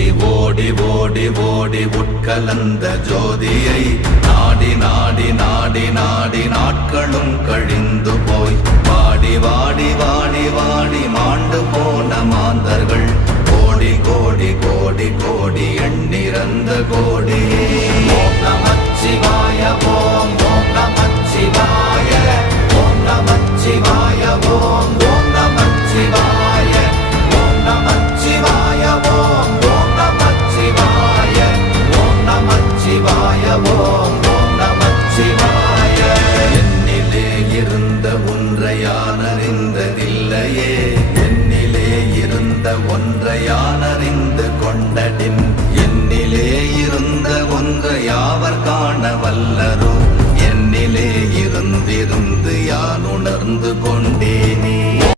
ஓடி ஓடி ஓடி உட்கலந்த ஜோதியை நாடி நாடி நாடி நாடி நாட்களும் கழிந்து போய் வாடி வாடி வாடி வாடி மாண்டு போன மாந்தர்கள் கோடி கோடி கோடி கோடி எண்ணிறந்த கோடி. ஓம் நமச்சிவாய ஓம் ஓம் நமச்சிவாய ஓம் நமச்சிவாய ஓம் ஓம் நமச்சிவாய ஓம் நமச்சிவாய ஓம் ஓம் நமச்சிவாய ஓம் நமச்சிவாய ஓம் ஓம் நமச்சிவாய. என்னிலே இருந்த ஒன்றை யான் அறிந்ததில்லையே, என்னிலே இருந்த ஒன்றை யான் அறிந்து கொண்டடின், என்னிலே இருந்த ஒன்றை யாவர் காண வல்லரோ